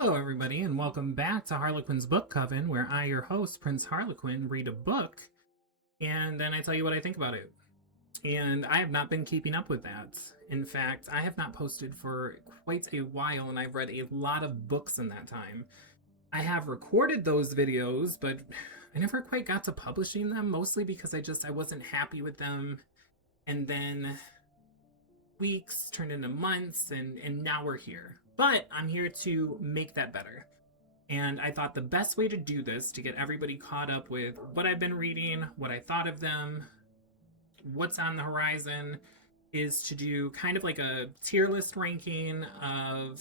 Hello, everybody, and welcome back to Harlequin's Book Coven, where I, your host, Prince Harlequin, read a book and then I tell you what I think about it. And I have not been keeping up with that. In fact, I have not posted for quite a while, and I've read a lot of books in that time. I have recorded those videos, but I never quite got to publishing them, mostly because I wasn't happy with them. And then weeks turned into months, and now we're here. But I'm here to make that better. And I thought the best way to do this, to get everybody caught up with what I've been reading, what I thought of them, what's on the horizon, is to do kind of like a tier list ranking of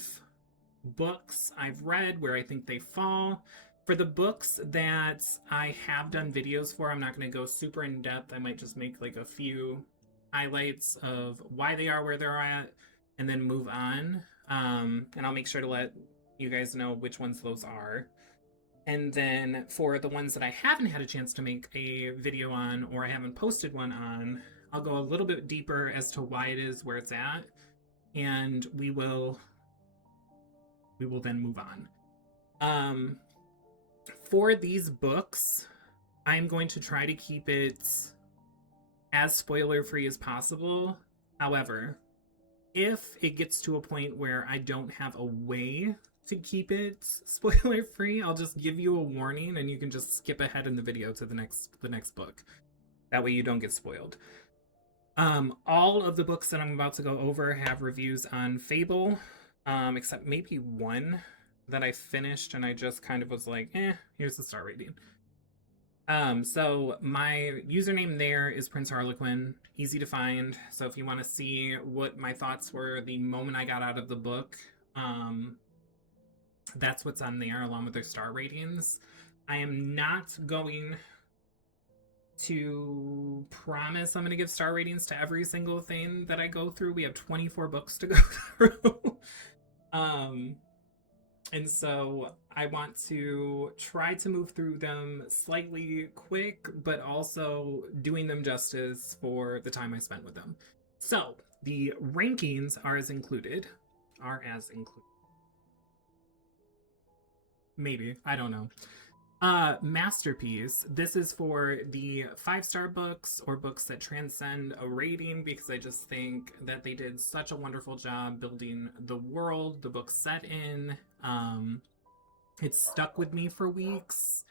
books I've read, where I think they fall. For the books that I have done videos for, I'm not going to go super in depth. I might just make like a few highlights of why they are where they're at and then move on. And I'll make sure to let you guys know which ones those are. And then for the ones that I haven't had a chance to make a video on, or I haven't posted one on, I'll go a little bit deeper as to why it is where it's at, and we will then move on. For these books, I'm going to try to keep it as spoiler free as possible. However, if it gets to a point where I don't have a way to keep it spoiler free, I'll just give you a warning and you can just skip ahead in the video to the next book. That way you don't get spoiled. All of the books that I'm about to go over have reviews on Fable, except maybe one that I finished and I just kind of was like, here's the star rating. So my username there is Prince Harlequin, easy to find. So if you want to see what my thoughts were the moment I got out of the book, that's what's on there along with their star ratings. I am not going to promise I'm going to give star ratings to every single thing that I go through. We have 24 books to go through. And so I want to try to move through them slightly quick, but also doing them justice for the time I spent with them. So the rankings are as included. Maybe, I don't know. Masterpiece. This is for the 5-star books or books that transcend a rating, because I just think that they did such a wonderful job building the world the book's set in. It stuck with me for weeks.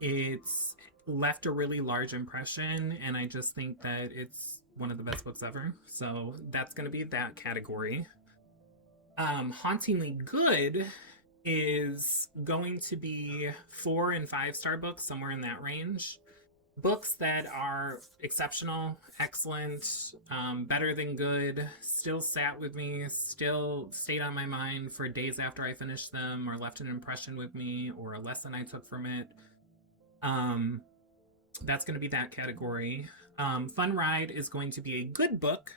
It's left a really large impression, and I just think that it's one of the best books ever. So that's going to be that category. Hauntingly good is going to be 4 and 5-star books, somewhere in that range. Books that are exceptional, excellent, better than good, still sat with me, still stayed on my mind for days after I finished them, or left an impression with me, or a lesson I took from it. That's going to be that category. Fun Ride is going to be a good book.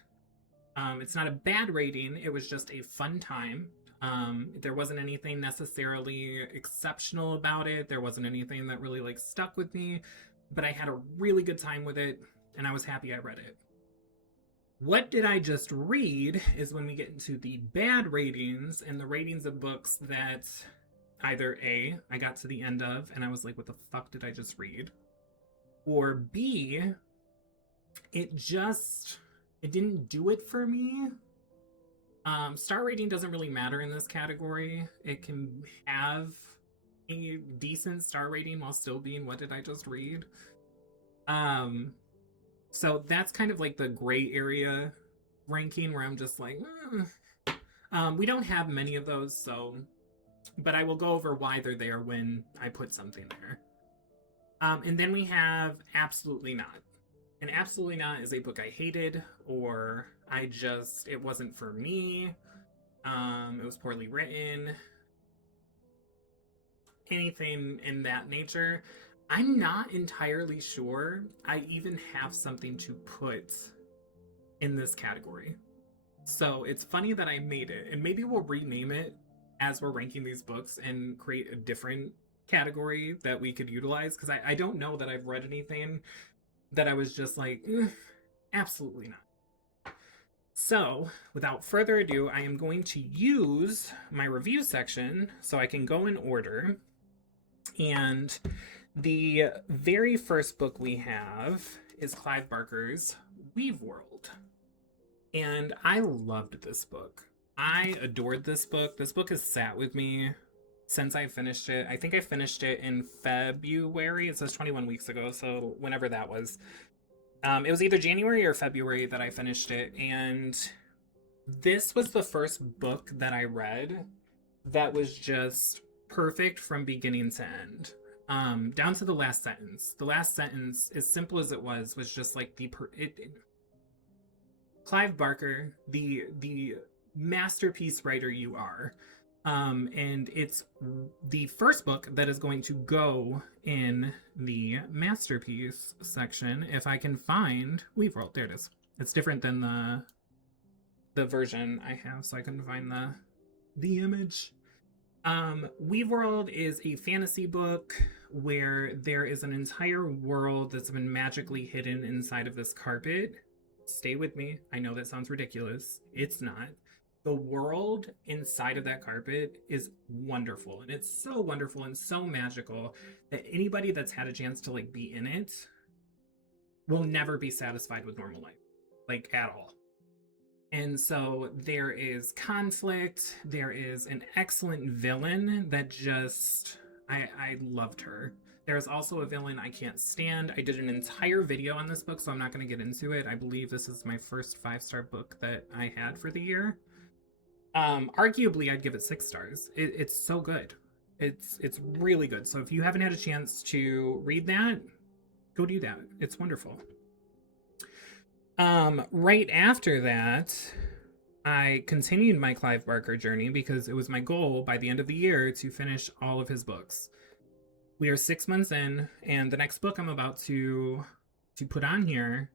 It's not a bad rating, it was just a fun time. There wasn't anything necessarily exceptional about it. There wasn't anything that really like stuck with me, but I had a really good time with it, and I was happy I read it. What did I just read is when we get into the bad ratings and the ratings of books that either A, I got to the end of and I was like, what the fuck did I just read? Or B, it didn't do it for me. Star rating doesn't really matter in this category. It can have a decent star rating while still being what did I just read. So that's kind of like the gray area ranking where I'm just like, we don't have many of those, so, but I will go over why they're there when I put something there. And then we have Absolutely Not. And Absolutely Not is a book I hated, or it wasn't for me. It was poorly written. Anything in that nature. I'm not entirely sure I even have something to put in this category. So it's funny that I made it, and maybe we'll rename it as we're ranking these books and create a different category that we could utilize, because I don't know that I've read anything that I was just like, absolutely not. So, without further ado, I am going to use my review section so I can go in order. And the very first book we have is Clive Barker's Weave World. And I loved this book. I adored this book. This book has sat with me since I finished it. I think I finished it in February. It says 21 weeks ago, so whenever that was. It was either January or February that I finished it, and this was the first book that I read that was just perfect from beginning to end. Down to the last sentence. The last sentence, as simple as it was just like Clive Barker, the masterpiece writer you are. And it's the first book that is going to go in the masterpiece section. If I can find Weave World, there it is. It's different than the version I have, so I couldn't find the image. Weave World is a fantasy book where there is an entire world that's been magically hidden inside of this carpet. Stay with me. I know that sounds ridiculous. It's not. The world inside of that carpet is wonderful, and it's so wonderful and so magical that anybody that's had a chance to like be in it will never be satisfied with normal life, like at all. And so there is conflict. There is an excellent villain that just I loved her. There's also a villain I can't stand. I did an entire video on this book, so I'm not going to get into it. I believe this is my first 5-star book that I had for the year. Arguably, I'd give it 6 stars. It's so good. It's really good. So if you haven't had a chance to read that, go do that. It's wonderful. Right after that, I continued my Clive Barker journey because it was my goal by the end of the year to finish all of his books. We are 6 months in, and the next book I'm about to put on here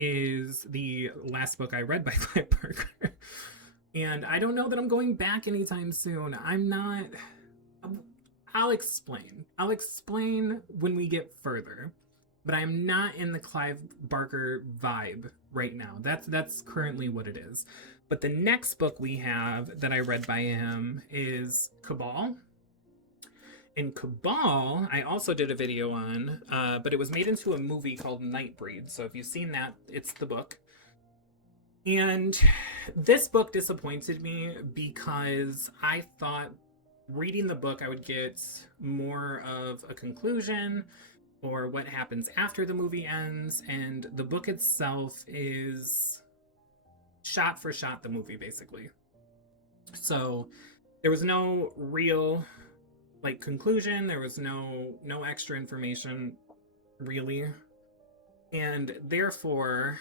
is the last book I read by Clive Barker. And I don't know that I'm going back anytime soon. I'll explain. I'll explain when we get further. But I'm not in the Clive Barker vibe right now. That's currently what it is. But the next book we have that I read by him is Cabal. And Cabal, I also did a video on, but it was made into a movie called Nightbreed. So if you've seen that, it's the book. And this book disappointed me because I thought reading the book I would get more of a conclusion or what happens after the movie ends, and the book itself is shot for shot the movie, basically. So there was no real like conclusion, there was no extra information really, and therefore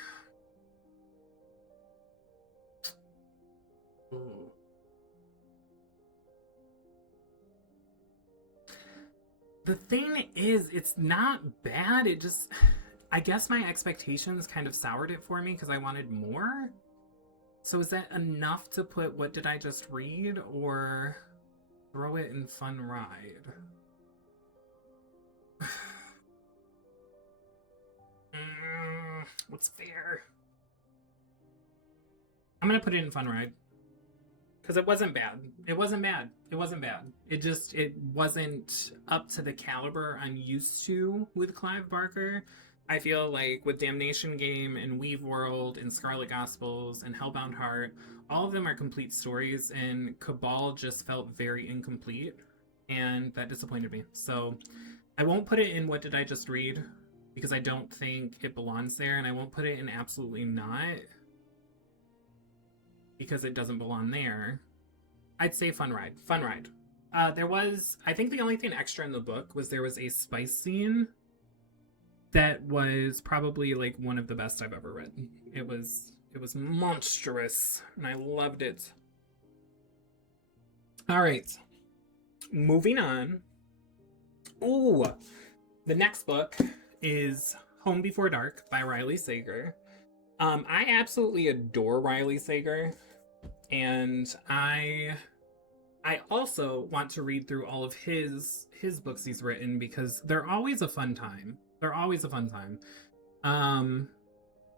the thing is, it's not bad. It just, I guess my expectations kind of soured it for me because I wanted more. So is that enough to put What Did I Just Read or throw it in Fun Ride? What's fair? I'm gonna put it in Fun Ride. Because it wasn't bad. It wasn't bad. It wasn't bad. It wasn't up to the caliber I'm used to with Clive Barker. I feel like with Damnation Game and Weave World and Scarlet Gospels and Hellbound Heart, all of them are complete stories, and Cabal just felt very incomplete, and that disappointed me. So I won't put it in What Did I Just Read because I don't think it belongs there, and I won't put it in Absolutely Not because it doesn't belong there. I'd say Fun Ride. Fun Ride. There was, I think the only thing extra in the book was there was a spice scene that was probably like one of the best I've ever read. It was monstrous, and I loved it. All right, moving on. Ooh, the next book is Home Before Dark by Riley Sager. I absolutely adore Riley Sager, and I also want to read through all of his books he's written because they're always a fun time. They're always a fun time.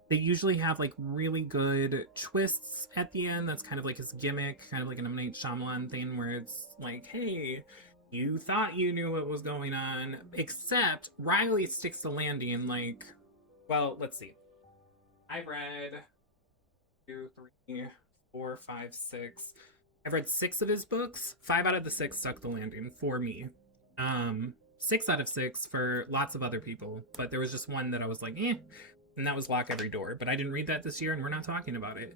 They usually have like really good twists at the end. That's kind of like his gimmick, kind of like an M. Night Shyamalan thing where it's like, hey, you thought you knew what was going on, except Riley sticks the landing like, well, let's see. I read 2, 3, 4, 5, 6. I've read 6 of his books. 5 out of the 6 stuck the landing for me. 6 out of 6 for lots of other people, but there was just one that I was like, and that was Lock Every Door. But I didn't read that this year, and we're not talking about it.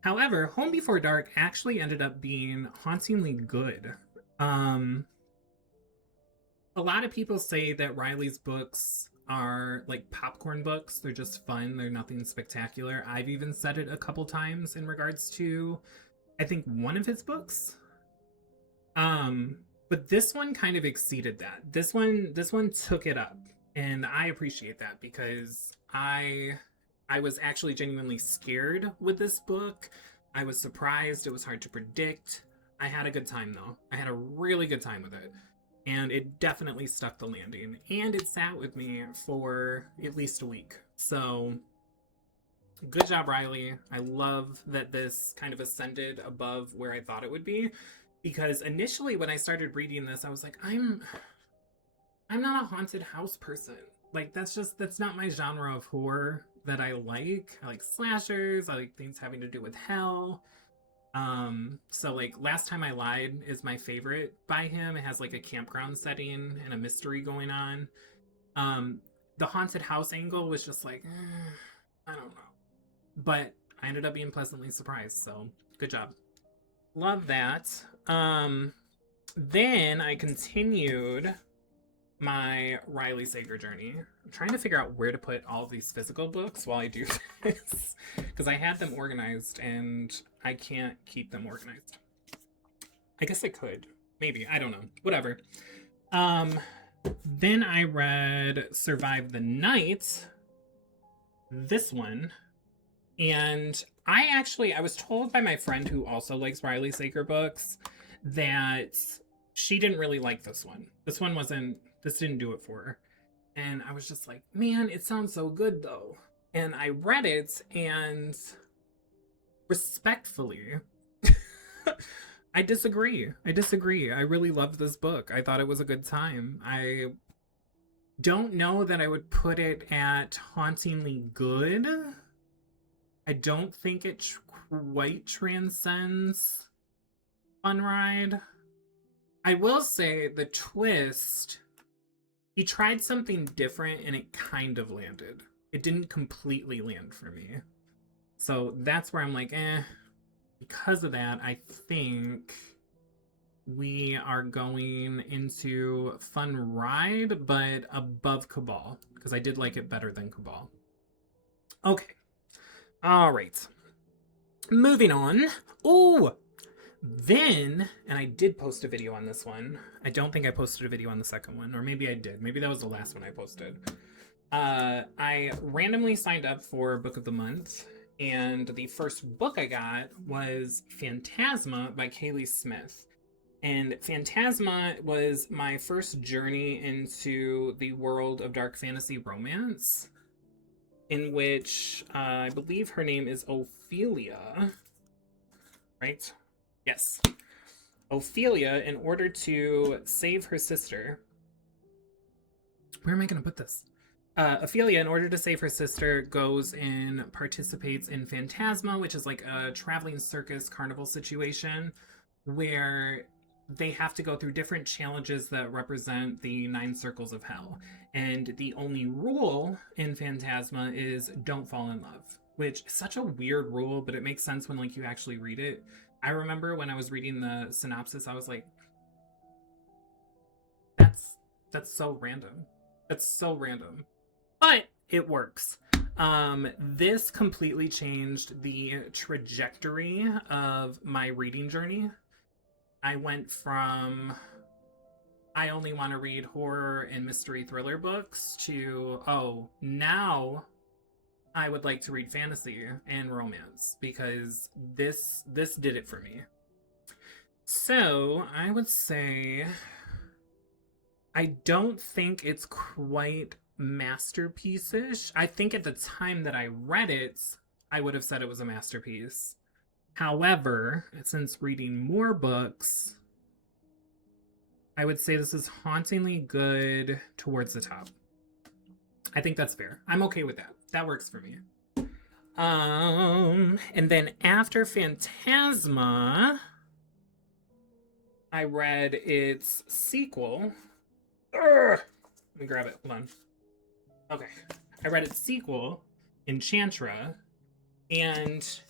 However, Home Before Dark actually ended up being hauntingly good. A lot of people say that Riley's books are like popcorn books. They're just fun. They're nothing spectacular. I've even said it a couple times in regards to, I think, one of his books. But this one kind of exceeded that. This one took it up, and I appreciate that because I was actually genuinely scared with this book. I was surprised. It was hard to predict. I had a good time though. I had a really good time with it. And it definitely stuck the landing. And it sat with me for at least a week. So good job, Riley. I love that this kind of ascended above where I thought it would be. Because initially when I started reading this, I was like, I'm not a haunted house person. Like that's not my genre of horror that I like. I like slashers, I like things having to do with hell. So like Last Time I Lied is my favorite by him. It has like a campground setting and a mystery going on. The haunted house angle was just like, I don't know. But I ended up being pleasantly surprised, so good job. Love that. Then I continued my Riley Sager journey. I'm trying to figure out where to put all of these physical books while I do this because I had them organized and I can't keep them organized. I guess I could. Maybe. I don't know. Whatever. Then I read Survive the Night. This one. And I was told by my friend who also likes Riley Sager books that she didn't really like this one. This didn't do it for her. And I was just like, man, it sounds so good though. And I read it and respectfully, I disagree. I really loved this book. I thought it was a good time. I don't know that I would put it at hauntingly good. I don't think it quite transcends Fun Ride. I will say the twist, he tried something different and it kind of landed. It didn't completely land for me. So that's where I'm like, because of that, I think we are going into Fun Ride, but above Cabal, because I did like it better than Cabal. Okay. All right. Moving on. Ooh! Then, and I did post a video on this one. I don't think I posted a video on the second one, or maybe I did. Maybe that was the last one I posted. I randomly signed up for Book of the Month, and the first book I got was Phantasma by Kaylee Smith. And Phantasma was my first journey into the world of dark fantasy romance, in which I believe her name is Ophelia, right? Yes. Ophelia, in order to save her sister... Where am I going to put this? Ophelia, in order to save her sister, goes and participates in Phantasma, which is like a traveling circus carnival situation where they have to go through different challenges that represent the 9 circles of hell. And the only rule in Phantasma is don't fall in love, which is such a weird rule, but it makes sense when like you actually read it. I remember when I was reading the synopsis, I was like, that's so random. That's so random. But it works. This completely changed the trajectory of my reading journey. I went from I only want to read horror and mystery thriller books to, oh, now I would like to read fantasy and romance because this did it for me. So I would say I don't think it's quite masterpiece-ish. I think at the time that I read it, I would have said it was a masterpiece. However, since reading more books, I would say this is hauntingly good towards the top. I think that's fair. I'm okay with that. That works for me. And then after Phantasma, I read its sequel. Let me grab it. Hold on. Okay. I read its sequel, Enchantra, and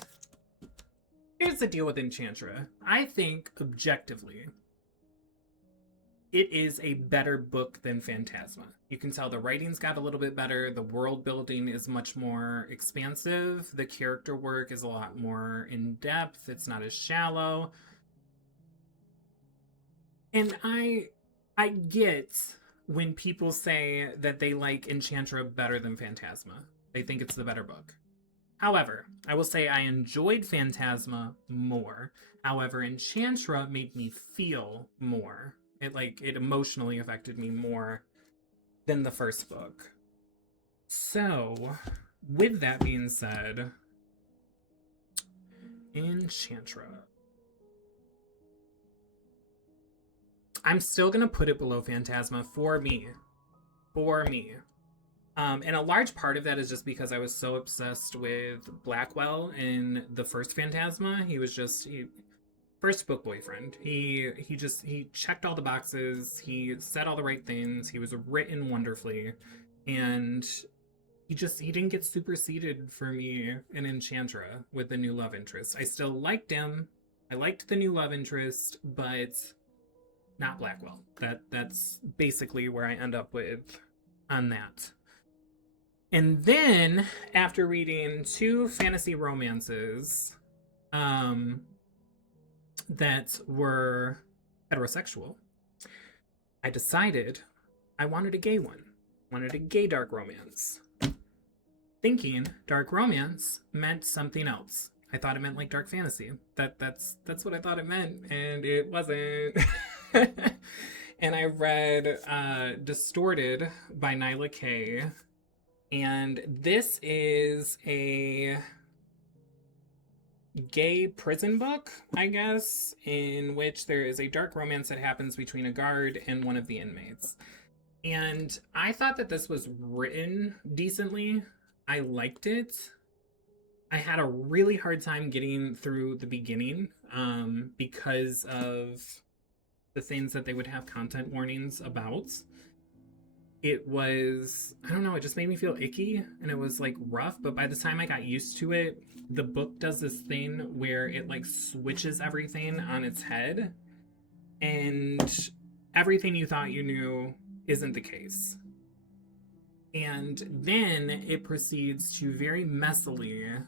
here's the deal with Enchantra. I think, objectively, it is a better book than Phantasma. You can tell the writing's got a little bit better. The world building is much more expansive. The character work is a lot more in depth. It's not as shallow. And I get when people say that they like Enchantra better than Phantasma. They think it's the better book. However, I will say I enjoyed Phantasma more. However, Enchantra made me feel more. It emotionally affected me more than the first book. So, with that being said, Enchantra. I'm still gonna put it below Phantasma for me. And a large part of that is just because I was so obsessed with Blackwell in the first Phantasma. He was just first book boyfriend. He checked all the boxes. He said all the right things. He was written wonderfully, and he didn't get superseded for me in Enchantra with the new love interest. I still liked him. I liked the new love interest, but not Blackwell. That's basically where I end up with on that. And then after reading 2 fantasy romances that were heterosexual, I decided I wanted a gay one. Wanted a gay dark romance. Thinking dark romance meant something else. I thought it meant like dark fantasy. That's what I thought it meant, and it wasn't. And I read Distorted by Nyla Kay. And this is a gay prison book, I guess, in which there is a dark romance that happens between a guard and one of the inmates. And I thought that this was written decently. I liked it. I had a really hard time getting through the beginning because of the things that they would have content warnings about. It was, I don't know, it just made me feel icky, and it was like rough, but by the time I got used to it, the book does this thing where it like switches everything on its head, and everything you thought you knew isn't the case. And then it proceeds to very messily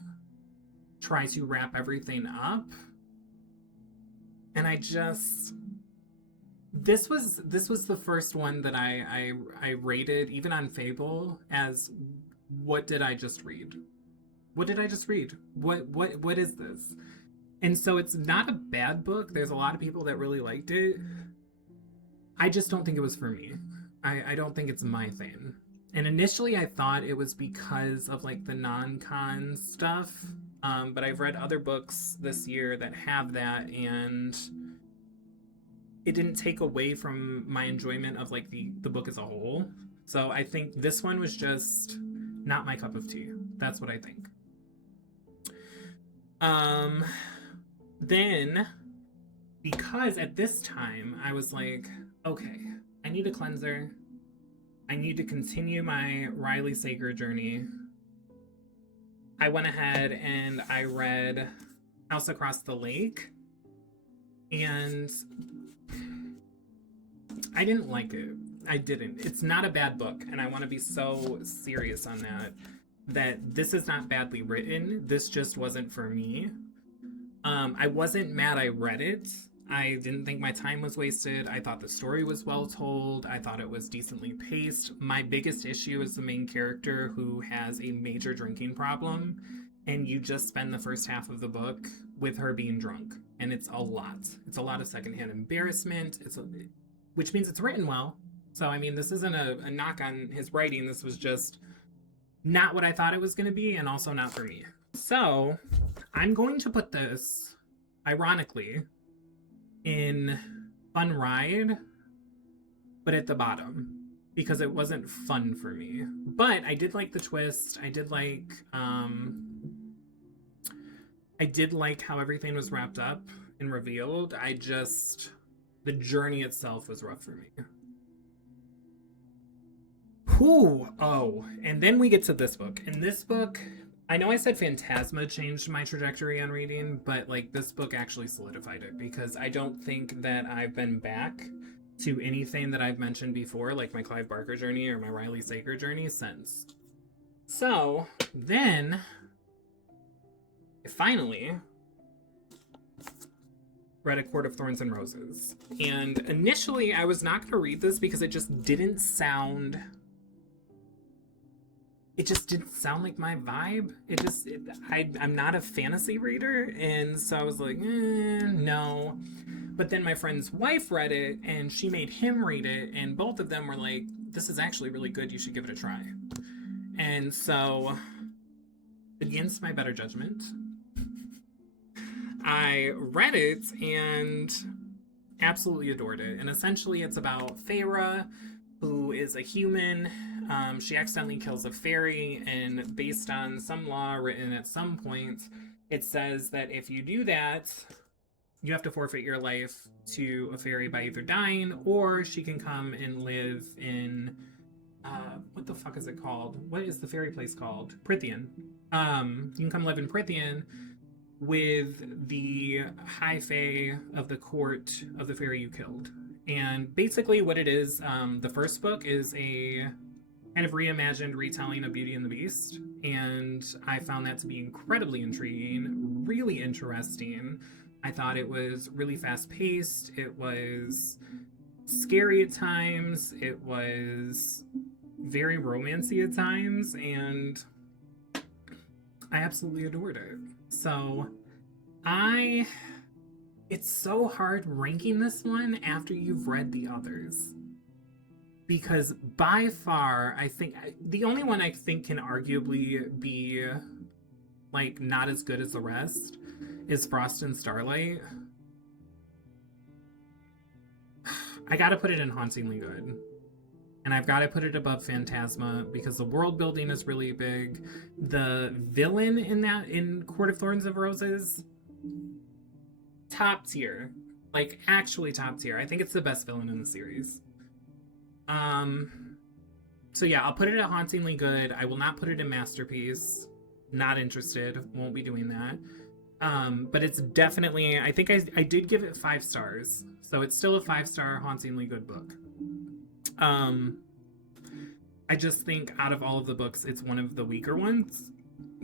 try to wrap everything up. And I just, this was the first one that I rated, even on Fable, as what did I just read? What did I just read? What is this? And so it's not a bad book. There's a lot of people that really liked it. I just don't think it was for me. I don't think it's my thing. And initially I thought it was because of like the non-con stuff. But I've read other books this year that have that, and it didn't take away from my enjoyment of like the book as a whole. So I think this one was just not my cup of tea. That's what I think. Then, because at this time I was like, okay, I need a cleanser. I need to continue my Riley Sager journey. I went ahead and I read House Across the Lake, and I didn't like it. I didn't. It's not a bad book, and I want to be so serious on that this is not badly written. This just wasn't for me. I wasn't mad I read it. I didn't think my time was wasted. I thought the story was well told. I thought it was decently paced. My biggest issue is the main character who has a major drinking problem, and you just spend the first half of the book with her being drunk, and it's a lot. It's a lot of secondhand embarrassment. Which means it's written well, So, I mean, this isn't a knock on his writing. This was just not what I thought it was going to be, and also not for me. So, I'm going to put this, ironically, in Fun Ride, but at the bottom, because it wasn't fun for me. But I did like the twist. I did like how everything was wrapped up and revealed. The journey itself was rough for me. Ooh, oh, and then we get to this book. And this book, I know I said Phantasma changed my trajectory on reading, but like this book actually solidified it, because I don't think that I've been back to anything that I've mentioned before, like my Clive Barker journey or my Riley Sager journey, since. So then, finally, read A Court of Thorns and Roses. And initially, I was not going to read this because it just didn't sound like my vibe. I'm not a fantasy reader, and so I was like, no. But then my friend's wife read it, and she made him read it, and both of them were like, this is actually really good, you should give it a try. And so, against my better judgment, I read it and absolutely adored it. And essentially it's about Feyre, who is a human. She accidentally kills a fairy, and based on some law written at some point, it says that if you do that, you have to forfeit your life to a fairy by either dying, or she can come and live in, what the fuck is it called? What is the fairy place called? Prythian. You can come live in Prythian with the high fae of the court of the fairy you killed. And basically what it is, the first book is a kind of reimagined retelling of Beauty and the Beast, and I found that to be incredibly intriguing, really interesting. I thought it was really fast-paced, it was scary at times, it was very romancy at times, and I absolutely adored it. So, it's so hard ranking this one after you've read the others. Because by far, I think, the only one I think can arguably be, like, not as good as the rest is Frost and Starlight. I gotta put it in Hauntingly Good. And I've gotta put it above Phantasma, because the world building is really big. The villain in Court of Thorns and Roses, top tier. Like, actually top tier. I think it's the best villain in the series. So yeah, I'll put it at Hauntingly Good. I will not put it in Masterpiece. Not interested. Won't be doing that. But it's definitely, I think I did give it 5 stars. So it's still a 5-star Hauntingly Good book. I just think out of all of the books, it's one of the weaker ones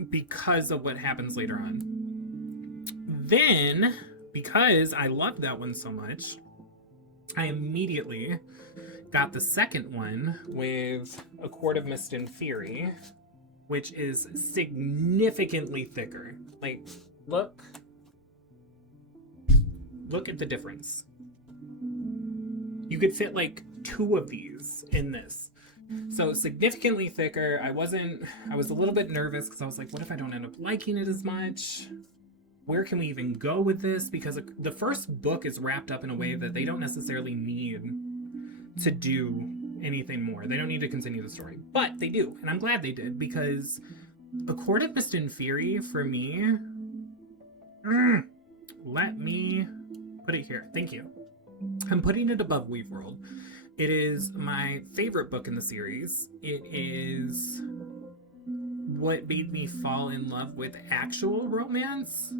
because of what happens later on. Then, because I loved that one so much, I immediately got the second one with A Court of Mist and Fury, which is significantly thicker. Like, look at the difference. You could fit like 2 of these in this. So significantly thicker. I was a little bit nervous because I was like, what if I don't end up liking it as much? Where can we even go with this? Because the first book is wrapped up in a way that they don't necessarily need to do anything more. They don't need to continue the story, but they do, and I'm glad they did, because A Court of Mist and Fury, for me, let me put it here. Thank you. I'm putting it above Weave World. It is my favorite book in the series. It is what made me fall in love with actual romance,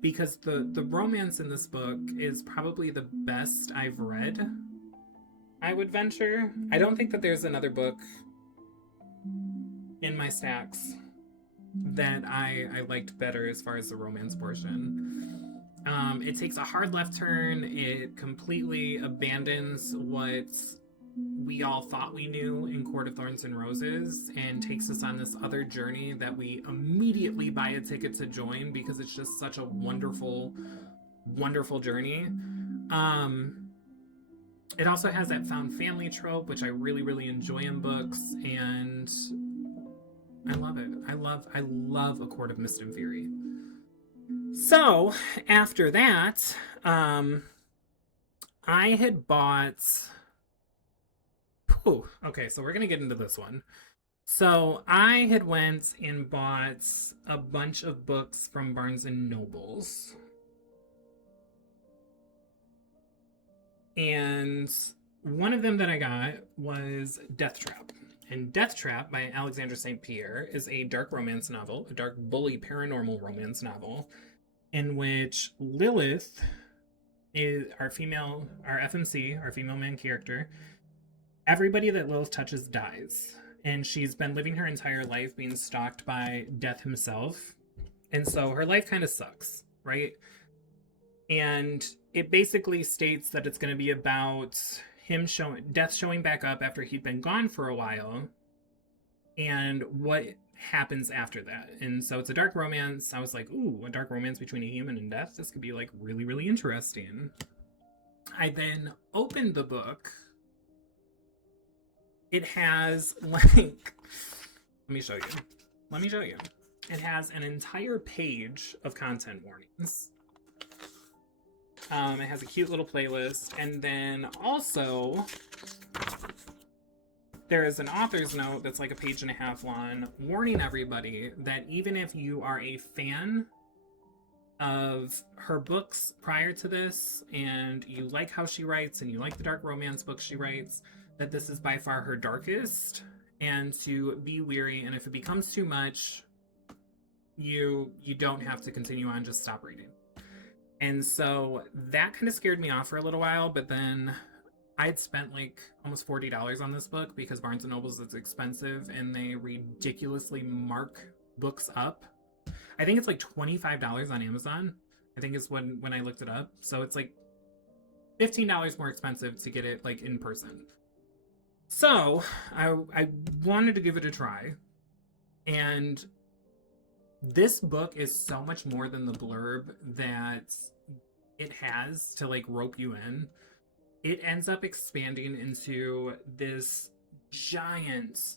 because the romance in this book is probably the best I've read, I would venture. I don't think that there's another book in my stacks that I liked better as far as the romance portion. It takes a hard left turn. It completely abandons what we all thought we knew in Court of Thorns and Roses and takes us on this other journey that we immediately buy a ticket to join because it's just such a wonderful, wonderful journey. It also has that found family trope, which I really, really enjoy in books, and I love it. I love A Court of Mist and Fury. So after that, I had bought. Oh, okay, so we're gonna get into this one. So I had went and bought a bunch of books from Barnes and Nobles. And one of them that I got was Death Trap. And Death Trap by Alexandra St. Pierre is a dark romance novel, a dark bully paranormal romance novel, in which Lilith is our FMC, our female main character. Everybody that Lilith touches dies. And she's been living her entire life being stalked by Death himself. And so her life kind of sucks, right? And it basically states that it's going to be about Death showing back up after he'd been gone for a while, and what happens after that. And so it's a dark romance. I was like, ooh, a dark romance between a human and death. This could be like really, really interesting. I then opened the book. It has like, let me show you. It has an entire page of content warnings. It has a cute little playlist, and then also there is an author's note that's like a page and a half long, warning everybody that even if you are a fan of her books prior to this, and you like how she writes, and you like the dark romance books she writes, that this is by far her darkest, and to be weary, and if it becomes too much, you don't have to continue on, just stop reading. And so that kind of scared me off for a little while, but then I'd spent like almost $40 on this book because Barnes & Nobles is expensive and they ridiculously mark books up. I think it's like $25 on Amazon, I think is when I looked it up. So it's like $15 more expensive to get it like in person. So I wanted to give it a try. And this book is so much more than the blurb that it has to like rope you in. It ends up expanding into this giant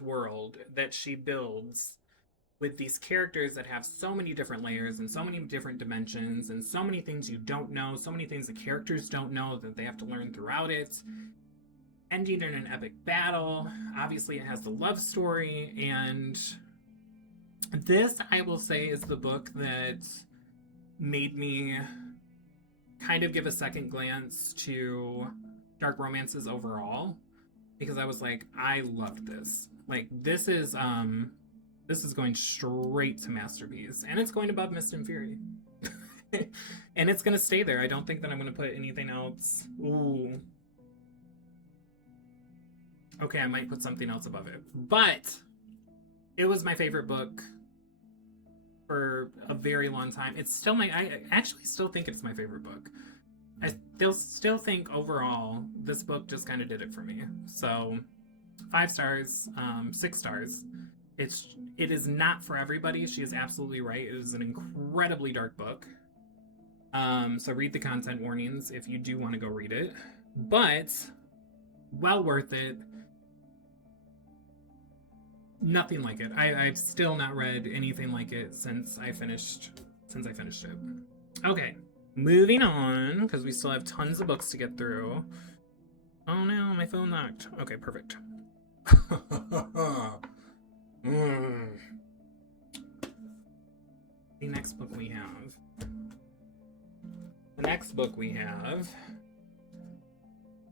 world that she builds with these characters that have so many different layers and so many different dimensions and so many things you don't know, so many things the characters don't know that they have to learn throughout it. Ending in an epic battle. Obviously, it has the love story, and this, I will say, is the book that made me kind of give a second glance to dark romances overall, because I was like, I loved this. Like, this is going straight to masterpiece, and it's going above Mist and Fury. And it's going to stay there. I don't think that I'm going to put anything else. Ooh. Okay, I might put something else above it. But it was my favorite book for a very long time. It's still I actually still think it's my favorite book. I still think overall this book just kind of did it for me. So 5 stars, 6 stars. It is not for everybody. She is absolutely right. It is an incredibly dark book. So read the content warnings if you do want to go read it. But well worth it. Nothing like it. I've still not read anything like it since I finished it. Okay, moving on, because we still have tons of books to get through. Oh no, my phone knocked. Okay, perfect. The next book we have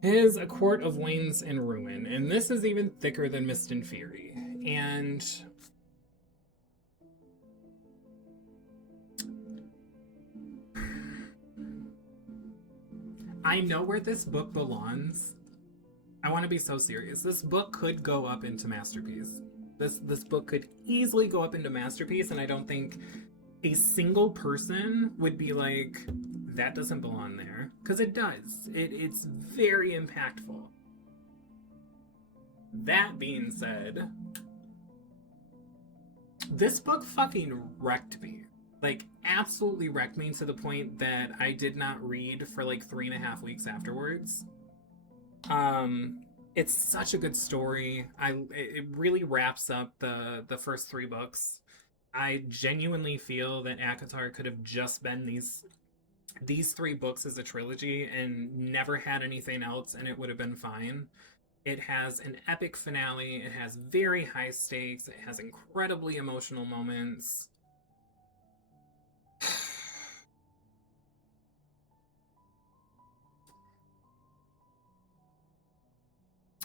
is A Court of Wings and Ruin, and this is even thicker than Mist and Fury. And I know where this book belongs. I want to be so serious. This book could go up into masterpiece. This book could easily go up into masterpiece, and I don't think a single person would be like, that doesn't belong there, because it does. It's very impactful. That being said, this book fucking wrecked me. Like, absolutely wrecked me to the point that I did not read for like 3.5 weeks afterwards. Um, it's such a good story. It really wraps up the first three books. I genuinely feel that ACOTAR could have just been these three books as a trilogy and never had anything else, and it would have been fine. It has an epic finale. It has very high stakes. It has incredibly emotional moments.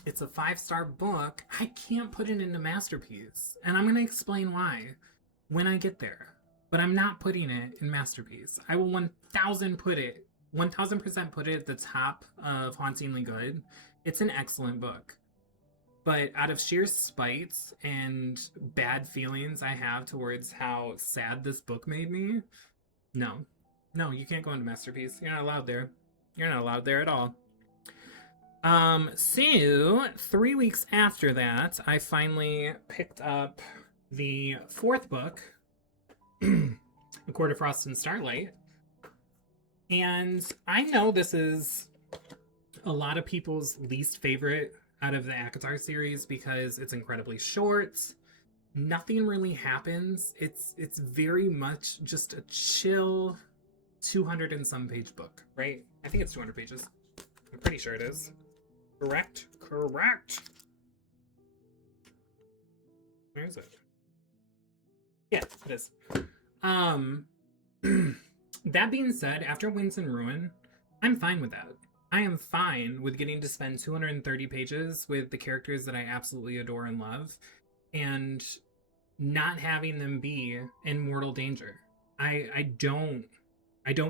It's a 5-star book. I can't put it into Masterpiece. And I'm going to explain why when I get there. But I'm not putting it in Masterpiece. I will 1000% put it at the top of Hauntingly Good. It's an excellent book. But out of sheer spite and bad feelings I have towards how sad this book made me, no. No, you can't go into Masterpiece. You're not allowed there. You're not allowed there at all. So 3 weeks after that, I finally picked up the fourth book, A Court of Frost and Starlight. And I know this is a lot of people's least favorite out of the ACOTAR series because it's incredibly short. Nothing really happens. It's very much just a chill 200 and some page book, right? I think it's 200 pages. I'm pretty sure it is. Correct. Where is it? Yeah, it is. That being said, after Winds and Ruin, I'm fine with that. I am fine with getting to spend 230 pages with the characters that I absolutely adore and love, and not having them be in mortal danger. I don't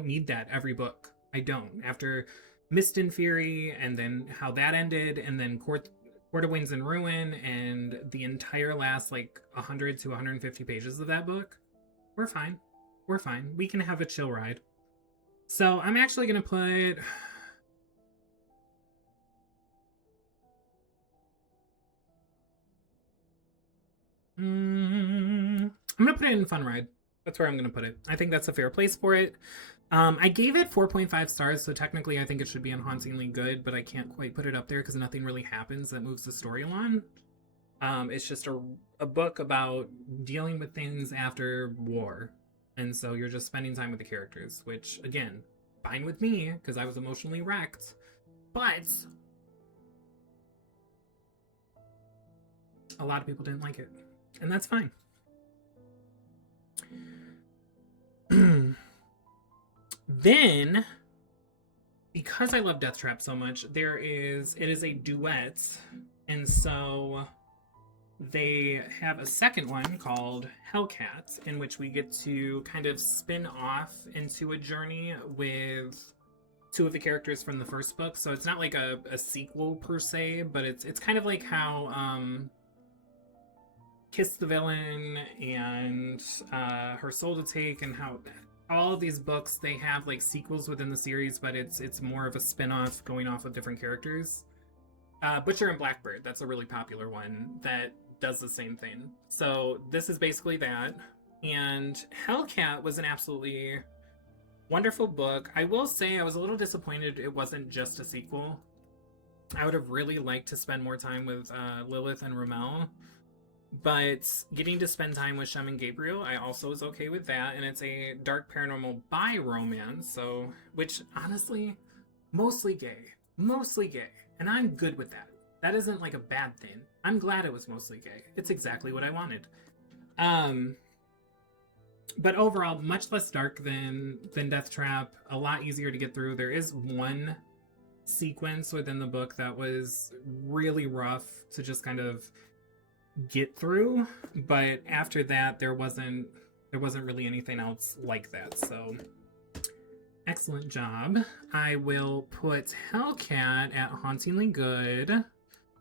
need that every book. I don't. After Mist and Fury, and then how that ended, and then Court of Winds and Ruin, and the entire last like 100 to 150 pages of that book, we're fine. We're fine. We can have a chill ride. So I'm actually gonna put I'm gonna put it in Fun Ride. That's where I'm gonna put it. I think that's a fair place for it. I gave it 4.5 stars, so technically I think it should be in Hauntingly Good, but I can't quite put it up there because nothing really happens that moves the story along. It's just a book about dealing with things after war. And so you're just spending time with the characters, which, again, fine with me, because I was emotionally wrecked. But a lot of people didn't like it. And that's fine. Then, because I love Death Trap so much, it is a duet, and so they have a second one called Hellcat, in which we get to kind of spin off into a journey with two of the characters from the first book. So it's not like a sequel per se, but it's kind of like how Kiss the Villain and Her Soul to Take, and how all of these books, they have like sequels within the series, but it's more of a spin-off going off of different characters. Butcher and Blackbird, that's a really popular one that does the same thing. So this is basically that. And Hellcat was an absolutely wonderful book. I will say I was a little disappointed it wasn't just a sequel. I would have really liked to spend more time with Lilith and Ramel. But getting to spend time with Shem and Gabriel, I also was okay with that. And it's a dark paranormal bi romance, so, which honestly, mostly gay. And I'm good with that. That isn't like a bad thing. I'm glad it was mostly gay. It's exactly what I wanted. But overall, much less dark than Death Trap. A lot easier to get through. There is one sequence within the book that was really rough to just kind of get through, but after that there wasn't really anything else like that. So excellent job. I will put Hellcat at Hauntingly Good,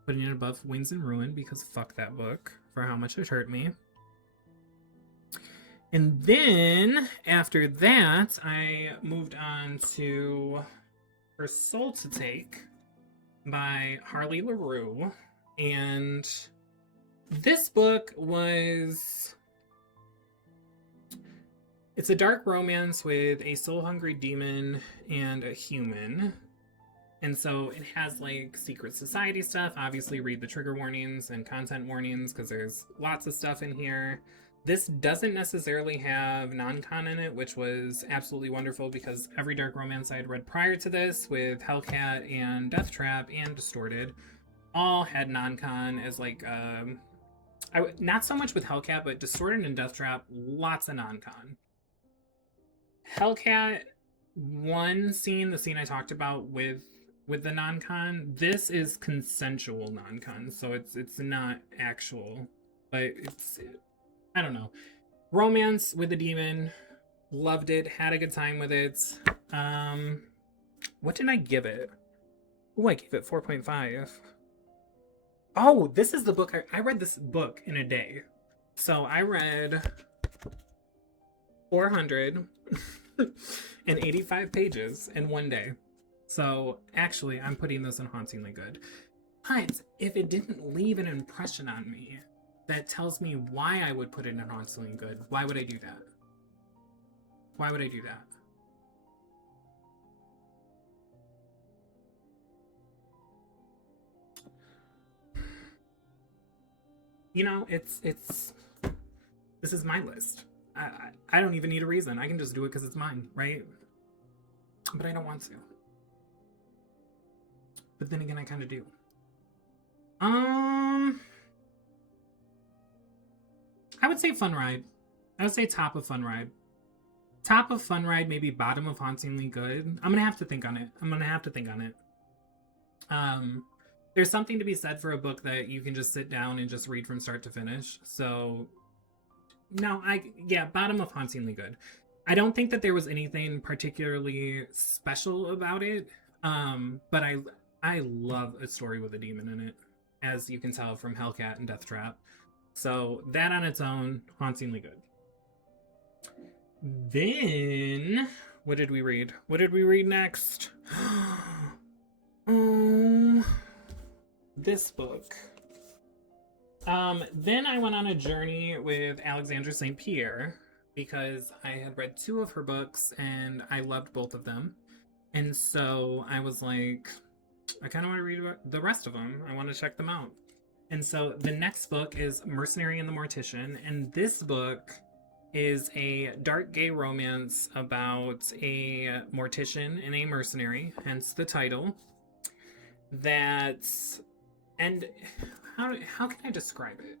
putting it above Winds and Ruin because fuck that book for how much it hurt me. And then after that I moved on to Her Soul to Take by Harley LaRue, and this book was It's a dark romance with a soul-hungry demon and a human. And so it has like secret society stuff. Obviously, read the trigger warnings and content warnings because there's lots of stuff in here. This doesn't necessarily have non-con in it, which was absolutely wonderful because every dark romance I had read prior to this, with Hellcat and Death Trap and Distorted, all had non-con as like not so much with Hellcat, but Distorted and Death Trap, lots of non-con. Hellcat, one scene, the scene I talked about with the non-con, this is consensual non-con, so it's not actual, but it's, I don't know. Romance with a demon, loved it, had a good time with it. What did I give it? Oh, I gave it 4.5. Oh, this is the book. I read this book in a day. So I read 485 pages in one day. So actually, I'm putting this in hauntingly good. But if it didn't leave an impression on me that tells me why I would put it in hauntingly good, why would I do that? Why would I do that? You know, this is my list. I don't even need a reason. I can just do it because it's mine, right? But I don't want to. But then again, I kind of do. I would say Fun Ride. I would say top of Fun Ride. Top of Fun Ride, maybe bottom of Hauntingly Good. I'm gonna have to think on it. There's something to be said for a book that you can just sit down and just read from start to finish. So, no, bottom of Hauntingly Good. I don't think that there was anything particularly special about it, but I love a story with a demon in it, as you can tell from Hellcat and Death Trap. So that on its own, hauntingly good. Then, what did we read? What did we read next? Oh, this book. Then I went on a journey with Alexandra St. Pierre because I had read 2 of her books and I loved both of them. And so I was like, I kind of want to read the rest of them. I want to check them out. And so the next book is Mercenary and the Mortician. And this book is a dark gay romance about a mortician and a mercenary, hence the title. And how can I describe it?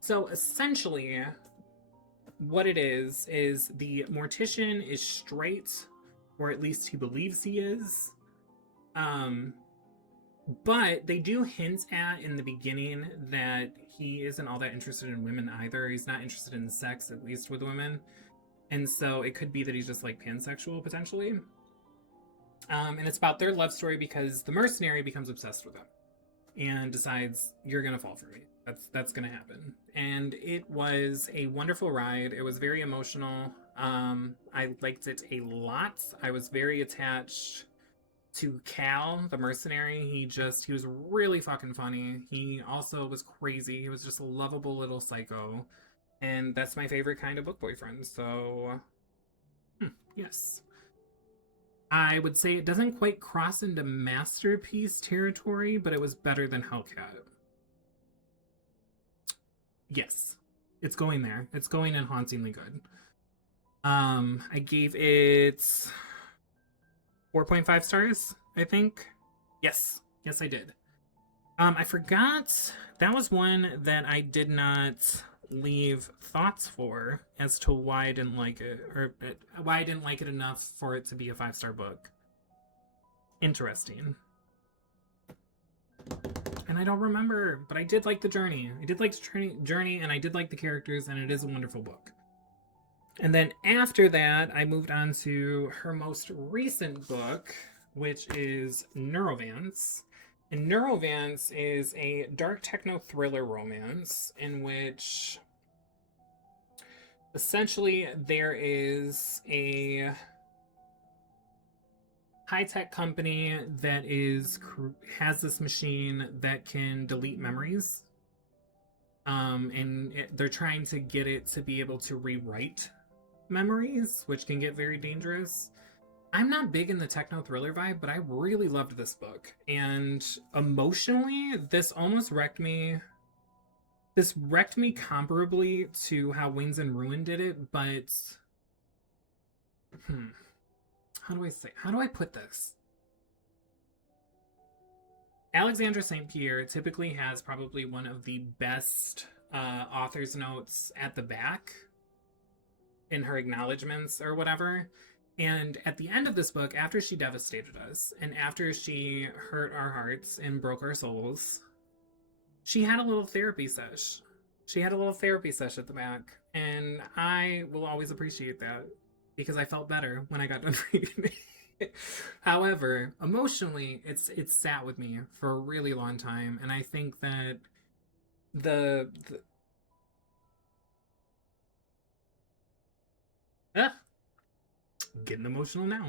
So essentially, what it is the mortician is straight, or at least he believes he is. But they do hint at in the beginning that he isn't all that interested in women either. He's not interested in sex, at least with women. And so it could be that he's just like pansexual potentially. And it's about their love story because the mercenary becomes obsessed with him and decides, you're gonna fall for me. That's gonna happen. And it was a wonderful ride. It was very emotional. I liked it a lot. I was very attached to Cal, the mercenary. He was really fucking funny. He also was crazy. He was just a lovable little psycho. And that's my favorite kind of book boyfriend. So, yes. I would say it doesn't quite cross into masterpiece territory, but it was better than Hellcat. Yes. It's going there. It's going in hauntingly good. I gave it 4.5 stars, I think. Yes, I did. I forgot, that was one that I did not leave thoughts for as to why I didn't like it, or why I didn't like it enough for it to be a 5-star book. Interesting. And I don't remember, but I did like the journey. I did like the journey, and I did like the characters, and it is a wonderful book. And then after that, I moved on to her most recent book, which is Neurovance. And Neurovance is a dark techno thriller romance in which essentially there is a high-tech company that has this machine that can delete memories. And they're trying to get it to be able to rewrite memories, which can get very dangerous. I'm not big in the techno thriller vibe, but I really loved this book. And emotionally, this almost wrecked me. This wrecked me comparably to how Wings and Ruin did it, but how do I put this? Alexandra St. Pierre typically has probably one of the best author's notes at the back in her acknowledgments or whatever. And at the end of this book, after she devastated us and after she hurt our hearts and broke our souls, she had a little therapy sesh. She had a little therapy sesh at the back. And I will always appreciate that because I felt better when I got done reading it. However, emotionally, it's sat with me for a really long time. And I think that the getting emotional now.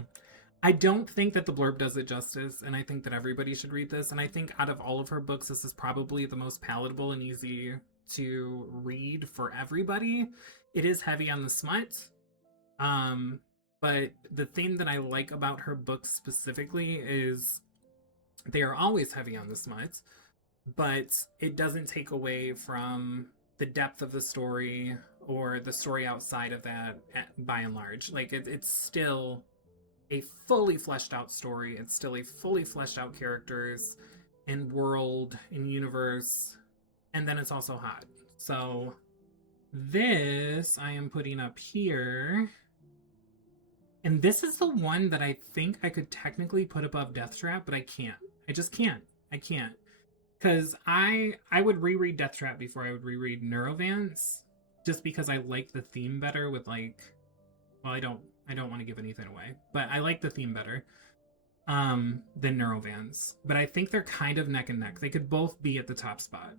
I don't think that the blurb does it justice, and I think that everybody should read this. And I think out of all of her books, this is probably the most palatable and easy to read for everybody. It is heavy on the smut, but the thing that I like about her books specifically is they are always heavy on the smut, but it doesn't take away from the depth of the story or the story outside of that by and large. Like it's still a fully fleshed out story. It's still a fully fleshed out characters and world and universe. And then it's also hot. So this I am putting up here. And this is the one that I think I could technically put above Death Trap, but I can't. I just can't. I can't. Because I would reread Death Trap before I would reread Neurovance, just because I like the theme better with like, well, I don't want to give anything away, but I like the theme better than Neurovance. But I think they're kind of neck and neck. They could both be at the top spot.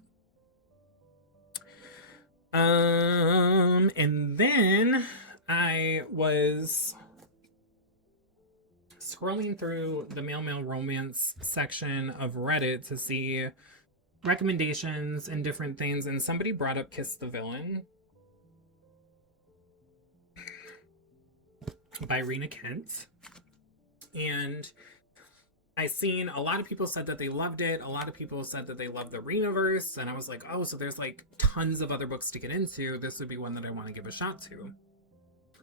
And then I was scrolling through the Mail Romance section of Reddit to see recommendations and different things, and somebody brought up Kiss the Villain by Rena Kent. And I seen a lot of people said that they loved it. A lot of people said that they loved the Renaverse, and I was like, oh, so there's like tons of other books to get into. This would be one that I want to give a shot to.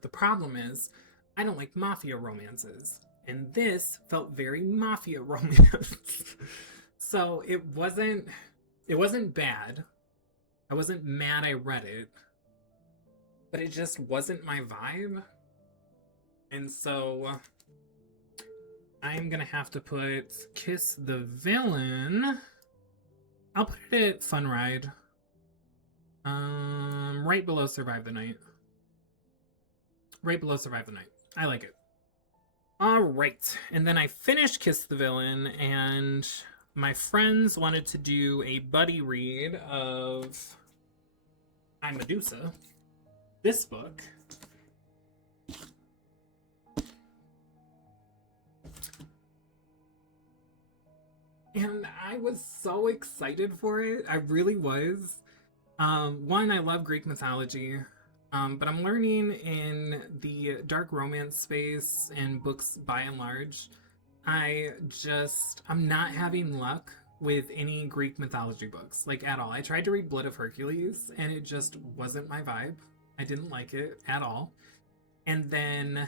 The problem is, I don't like mafia romances. And this felt very mafia romance. So it wasn't bad. I wasn't mad I read it. But it just wasn't my vibe. And so I'm gonna have to put Kiss the Villain. I'll put it at Fun Ride. Right below Survive the Night. Right below Survive the Night. I like it. Alright, and then I finished Kiss the Villain, and my friends wanted to do a buddy read of I, Medusa, this book. And I was so excited for it. I really was. One, I love Greek mythology. But I'm learning in the dark romance space and books by and large, I'm not having luck with any Greek mythology books, like at all. I tried to read Blood of Hercules and it just wasn't my vibe. I didn't like it at all. And then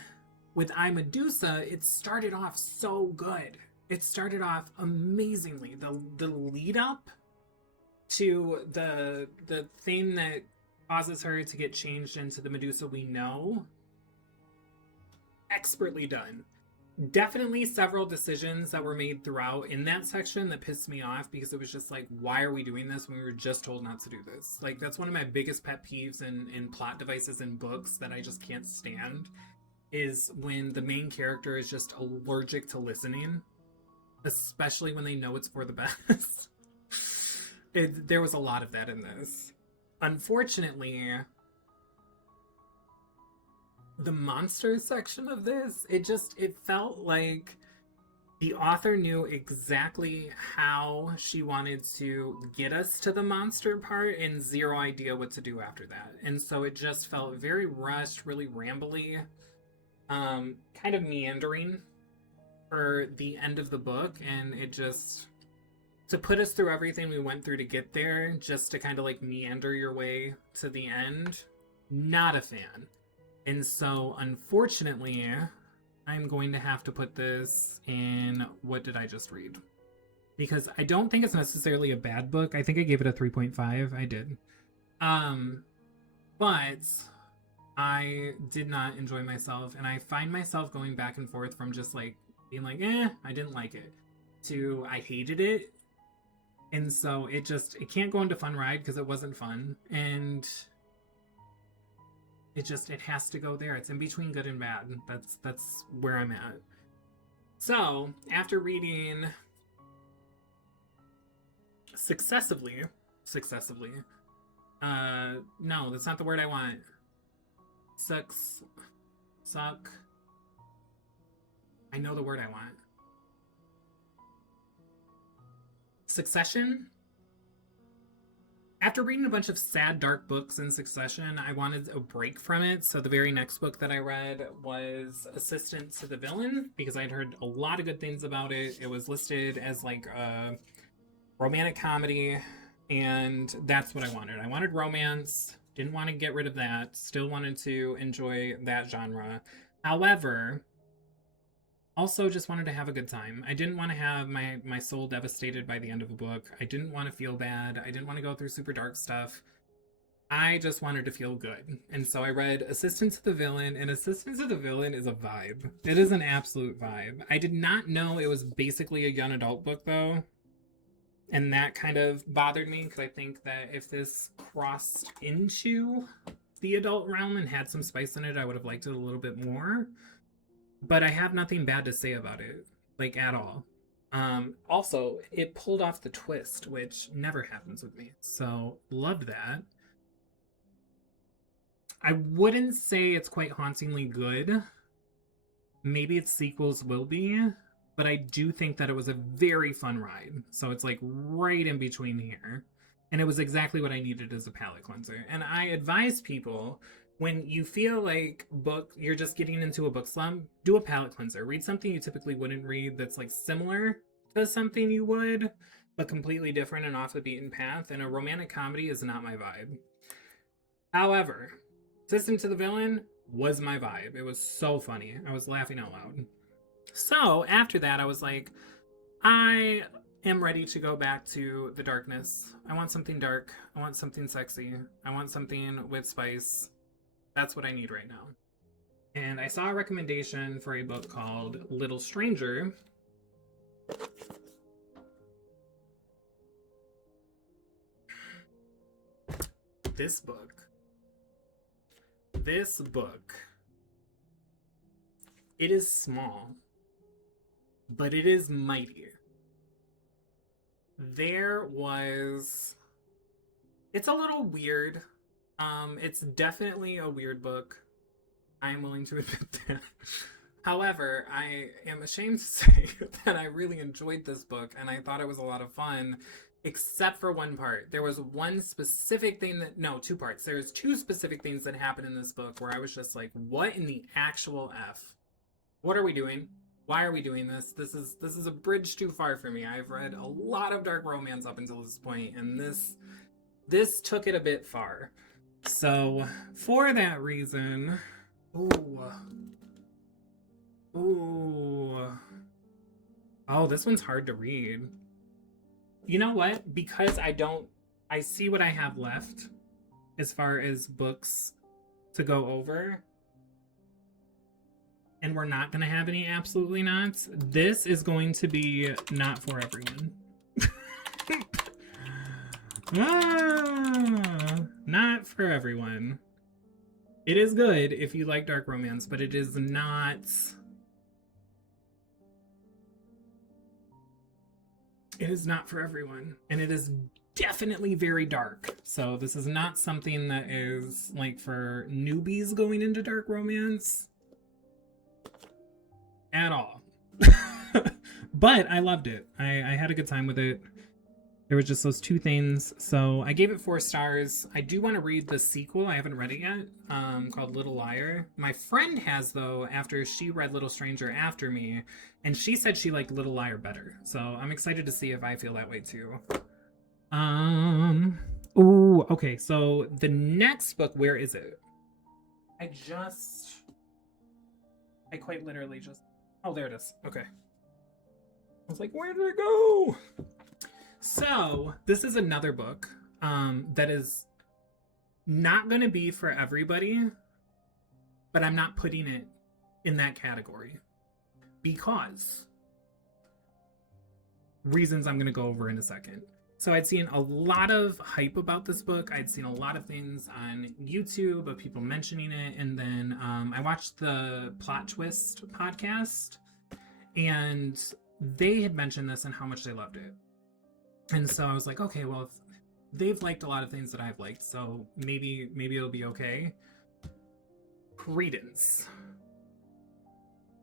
with I, Medusa, it started off so good. It started off amazingly. The lead up to the thing that causes her to get changed into the Medusa we know. Expertly done. Definitely several decisions that were made throughout in that section that pissed me off because it was just like, why are we doing this when we were just told not to do this? Like, that's one of my biggest pet peeves in plot devices in books that I just can't stand, is when the main character is just allergic to listening, especially when they know it's for the best. There was a lot of that in this. Unfortunately, the monster section of this, it felt like The author knew exactly how she wanted to get us to the monster part and zero idea what to do after that. And so it just felt very rushed, really rambly, kind of meandering for the end of the book. And it just, to put us through everything we went through to get there, just to kind of like meander your way to the end, not a fan. And so, unfortunately, I'm going to have to put this in what did I just read? Because I don't think it's necessarily a bad book. I think I gave it a 3.5. I did. But I did not enjoy myself, and I find myself going back and forth from just like being like, I didn't like it, to I hated it. And so it can't go into fun ride because it wasn't fun. And it has to go there. It's in between good and bad. That's where I'm at. So after reading successively, no, that's not the word I want. Suck. I know the word I want. Succession. After reading a bunch of sad, dark books in succession, I wanted a break from it. So the very next book that I read was Assistant to the Villain, because I'd heard a lot of good things about it. It was listed as like a romantic comedy, and that's what I wanted. I wanted romance, didn't want to get rid of that, still wanted to enjoy that genre. However, also just wanted to have a good time. I didn't want to have my soul devastated by the end of a book. I didn't want to feel bad. I didn't want to go through super dark stuff. I just wanted to feel good. And so I read Assistant to the Villain, and Assistant to the Villain is a vibe. It is an absolute vibe. I did not know it was basically a young adult book, though. And that kind of bothered me, because I think that if this crossed into the adult realm and had some spice in it, I would have liked it a little bit more. But I have nothing bad to say about it, like, at all. Also, it pulled off the twist, which never happens with me. So, loved that. I wouldn't say it's quite hauntingly good. Maybe its sequels will be. But I do think that it was a very fun ride. So it's like right in between here. And it was exactly what I needed as a palate cleanser. And I advise people, when you feel like you're just getting into a book slump, do a palate cleanser. Read something you typically wouldn't read that's like similar to something you would, but completely different and off the beaten path. And a romantic comedy is not my vibe. However, Assistant to the Villain was my vibe. It was so funny. I was laughing out loud. So after that, I was like, I am ready to go back to the darkness. I want something dark. I want something sexy. I want something with spice. That's what I need right now. And I saw a recommendation for a book called Little Stranger. This book, it is small, but it is mighty. It's a little weird. It's definitely a weird book. I am willing to admit that. However, I am ashamed to say that I really enjoyed this book, and I thought it was a lot of fun, except for one part. There was one specific thing two parts. There's two specific things that happened in this book where I was just like, what in the actual F? What are we doing? Why are we doing this? This is a bridge too far for me. I've read a lot of dark romance up until this point, and this took it a bit far. So, for that reason, oh, this one's hard to read. You know what? Because I see what I have left as far as books to go over, and we're not going to have any absolutely nots. This is going to be not for everyone. Not for everyone. It is good if you like dark romance, but it is not... It is not for everyone. And it is definitely very dark. So this is not something that is like for newbies going into dark romance. At all. But I loved it. I had a good time with it. There was just those two things. So I gave it 4 stars. I do want to read the sequel. I haven't read it yet, called Little Liar. My friend has, though, after she read Little Stranger after me, and she said she liked Little Liar better. So I'm excited to see if I feel that way too. Oh, okay. So the next book, where is it? I quite literally just... Oh, there it is. Okay. I was like, where did it go? So, this is another book that is not going to be for everybody, but I'm not putting it in that category because reasons I'm going to go over in a second. So I'd seen a lot of hype about this book. I'd seen a lot of things on YouTube of people mentioning it. And then I watched the Plot Twist podcast, and they had mentioned this and how much they loved it. And so I was like, okay, well, if they've liked a lot of things that I've liked, so maybe it'll be okay. Credence.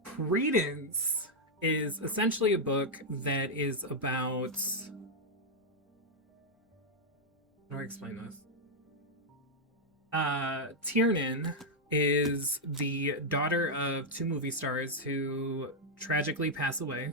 Credence is essentially a book that is about... How do I explain this? Tiernan is the daughter of 2 movie stars who tragically pass away.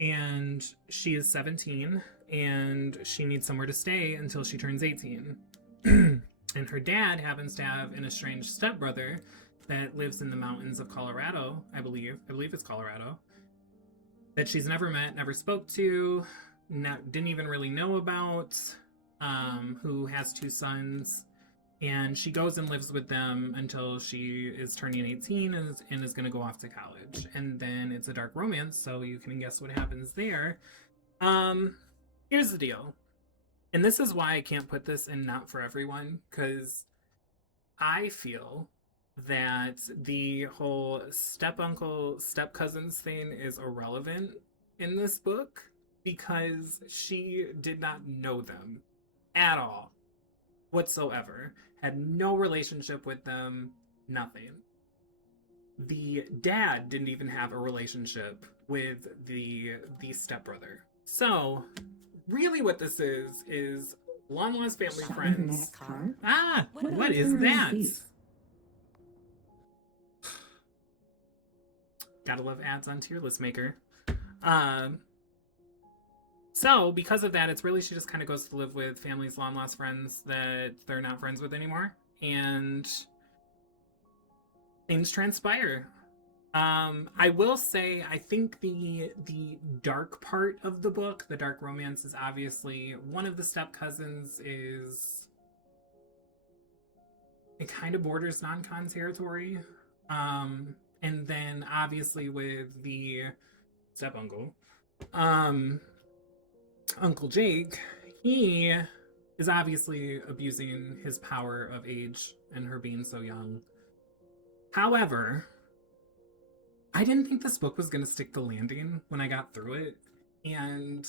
And she is 17, and she needs somewhere to stay until she turns 18. And her dad happens to have an estranged stepbrother that lives in the mountains of Colorado, I believe it's Colorado, that she's never met, never spoke to, didn't even really know about, who has 2 sons. And she goes and lives with them until she is turning 18 and is going to go off to college. And then it's a dark romance, so you can guess what happens there. Here's the deal. And this is why I can't put this in not for everyone, because I feel that the whole step-uncle, step-cousins thing is irrelevant in this book because she did not know them at all whatsoever. Had no relationship with them, nothing. The dad didn't even have a relationship with the stepbrother. So, really what this is long-lost family friends. Ah, what is that? Gotta love ads on Tier List Maker. So, because of that, it's really she just kind of goes to live with family's long-lost friends that they're not friends with anymore. And things transpire. I will say, I think the dark part of the book, the dark romance, is obviously one of the step-cousins is... It kind of borders non-con territory. And then, obviously, with the step-uncle... Uncle Jake, he is obviously abusing his power of age and her being so young. However, I didn't think this book was going to stick the landing when I got through it. And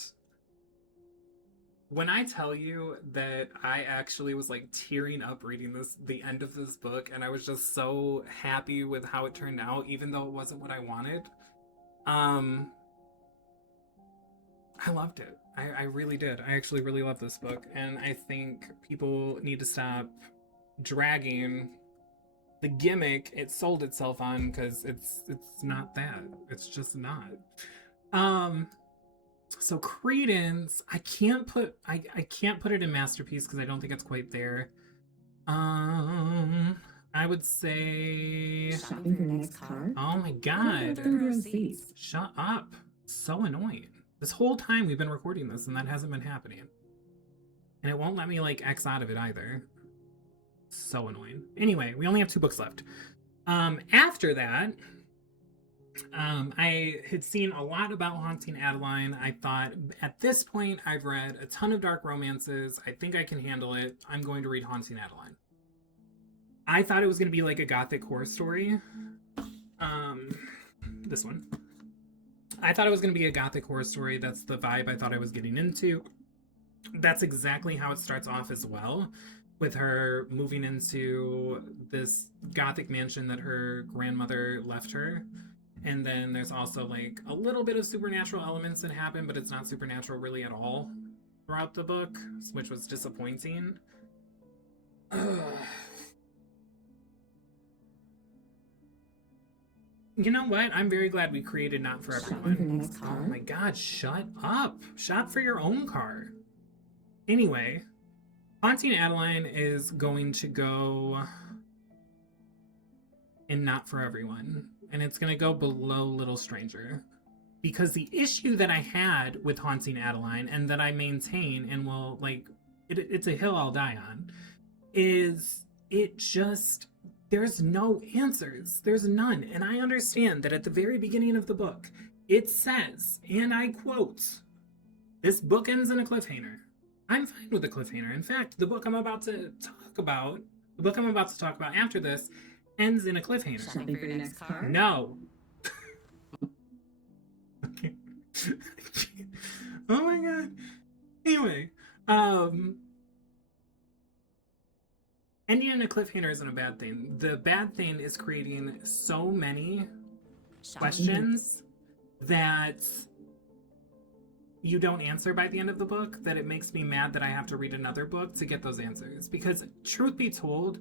when I tell you that I actually was like tearing up reading the end of this book, and I was just so happy with how it turned out, even though it wasn't what I wanted, I loved it. I really did. I actually really love this book. And I think people need to stop dragging the gimmick it sold itself on, because it's not that. It's just not. So Credence, I can't put it in masterpiece because I don't think it's quite there. I would say... Shopping for next car? Oh my god. Shut up. So annoying. This whole time we've been recording this and that hasn't been happening. And it won't let me like X out of it either. So annoying. Anyway, we only have 2 books left. After that, I had seen a lot about Haunting Adeline. I thought, at this point, I've read a ton of dark romances. I think I can handle it. I'm going to read Haunting Adeline. I thought it was going to be like a gothic horror story. This one. I thought it was going to be a gothic horror story. That's the vibe I thought I was getting into. That's exactly how it starts off as well, with her moving into this gothic mansion that her grandmother left her. And then there's also like a little bit of supernatural elements that happen, but it's not supernatural really at all throughout the book, which was disappointing. You know what? I'm very glad we created Not For Everyone. Oh my god, shut up. Shop for your own car. Anyway, Haunting Adeline is going to go in Not For Everyone. And it's going to go below Little Stranger. Because the issue that I had with Haunting Adeline, and that I maintain and will, like, it's a hill I'll die on, is it just, there's no answers. There's none. And I understand that at the very beginning of the book, it says, and I quote, this book ends in a cliffhanger. I'm fine with a cliffhanger. In fact, the book I'm about to talk about after this, ends in a cliffhanger. Shopping for your next car? No. Oh my god. Anyway, ending in a cliffhanger isn't a bad thing. The bad thing is creating so many questions that you don't answer by the end of the book that it makes me mad that I have to read another book to get those answers. Because truth be told,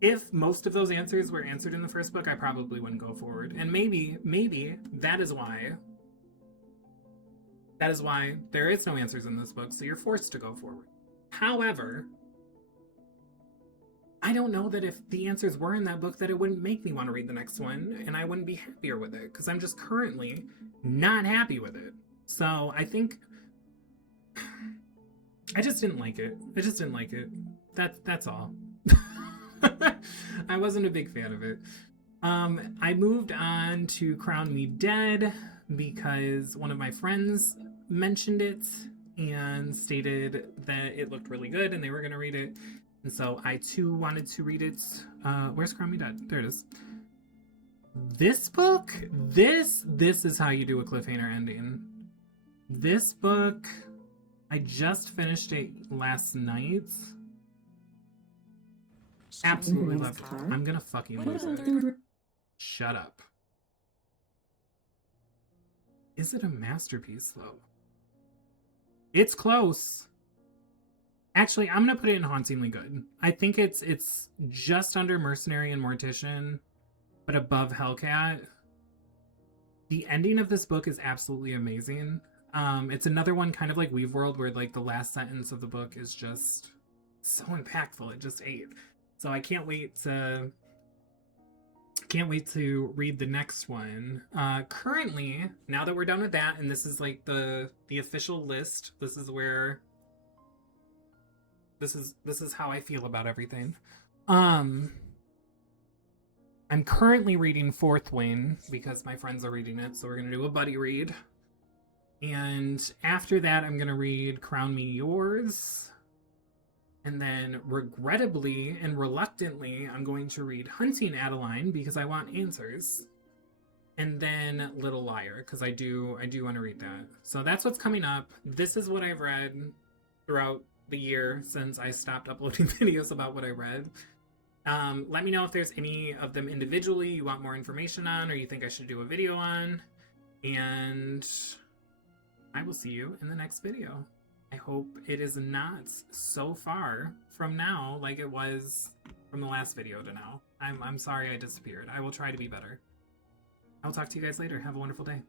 if most of those answers were answered in the first book, I probably wouldn't go forward. And maybe that is why there is no answers in this book, so you're forced to go forward. However, I don't know that if the answers were in that book that it wouldn't make me want to read the next one, and I wouldn't be happier with it, because I'm just currently not happy with it. So I think I just didn't like it. That's all. I wasn't a big fan of it. I moved on to Crown Me Dead because one of my friends mentioned it and stated that it looked really good and they were going to read it. And so I too wanted to read it. Where's Crown Me Dead? There it is. This book, this is how you do a cliffhanger ending. This book, I just finished it last night. Absolutely loved it. I'm gonna fucking lose it. Shut up. Is it a masterpiece though? It's close. Actually, I'm gonna put it in hauntingly good. I think it's just under Mercenary and Mortician, but above Hellcat. The ending of this book is absolutely amazing. It's another one kind of like Weave World, where like the last sentence of the book is just so impactful. It just ate. So I can't wait to read the next one. Currently, now that we're done with that, and this is like the official list, this is how I feel about everything. I'm currently reading Fourth Wing because my friends are reading it, so we're gonna do a buddy read. And after that, I'm gonna read Crown Me Yours. And then, regrettably and reluctantly, I'm going to read Hunting Adeline because I want answers. And then Little Liar, because I do want to read that. So that's what's coming up. This is what I've read throughout the year since I stopped uploading videos about what I read. Let me know if there's any of them individually you want more information on or you think I should do a video on. And I will see you in the next video. I hope it is not so far from now like it was from the last video to now. I'm sorry I disappeared. I will try to be better. I'll talk to you guys later. Have a wonderful day.